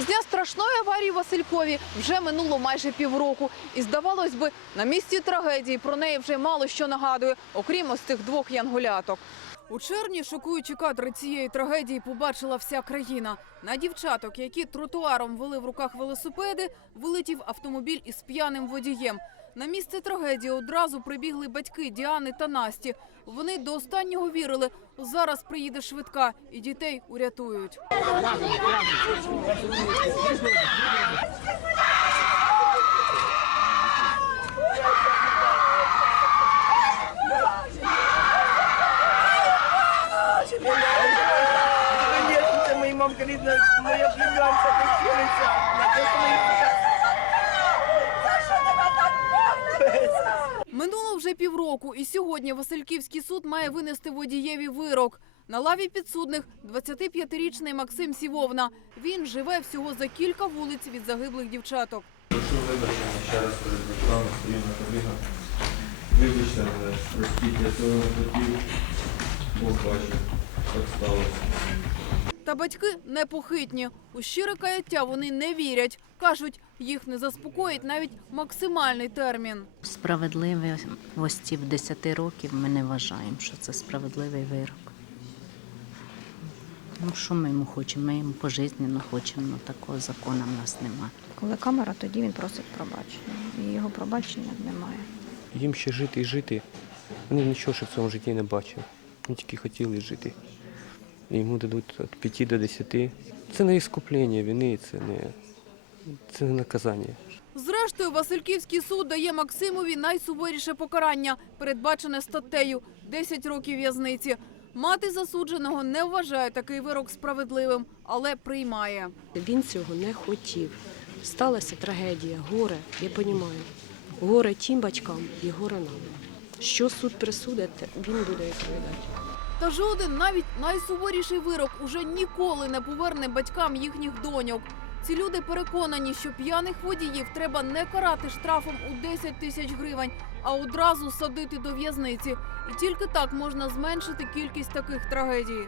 З дня страшної аварії в Василькові вже минуло майже півроку. І здавалось би, на місці трагедії про неї вже мало що нагадує, окрім ось цих двох янголяток. У червні шокуючі кадри цієї трагедії побачила вся країна. На дівчаток, які тротуаром вели в руках велосипеди, вилетів автомобіль із п'яним водієм. На місце трагедії одразу прибігли батьки Діани та Насті. Вони до останнього вірили, зараз приїде швидка і дітей урятують. Конечно, це моя мамка рідна, моя племянця похилиться. На те, що мої Минуло вже півроку, і сьогодні Васильківський суд має винести водієві вирок. На лаві підсудних 25-річний Максим Сівовна. Він живе всього за кілька вулиць від загиблих дівчаток. Прошу вибачення ще раз перед батьками, стою на колінах. Вибачте мене, простіть, я цього не хотів. Бог бачив, так сталося. Та батьки непохитні. У щире каяття вони не вірять. Кажуть, їх не заспокоїть навіть максимальний термін. Справедливості в 10 років ми не вважаємо, що це справедливий вирок. Ну, що ми йому хочемо? Ми йому пожизненно хочемо, але такого закону в нас немає. Коли камера, тоді він просить пробачення. І його пробачення немає. їм ще жити і жити. Вони нічого ще в цьому житті не бачили. Вони тільки хотіли жити. Йому дадуть від 5 до 10. Це не іскуплення вини, це не, це не наказання. Зрештою, Васильківський суд дає Максимові найсуворіше покарання, передбачене статтею 10 років в'язниці. Мати засудженого не вважає такий вирок справедливим, але приймає. Він цього не хотів. Сталася трагедія, горе, я розумію. Горе тим батькам і горе нам. Що суд присудить, він буде відповідати. Та жоден, навіть найсуворіший вирок уже ніколи не поверне батькам їхніх доньок. Ці люди переконані, що п'яних водіїв треба не карати штрафом у 10 тисяч гривень, а одразу садити до в'язниці. І тільки так можна зменшити кількість таких трагедій.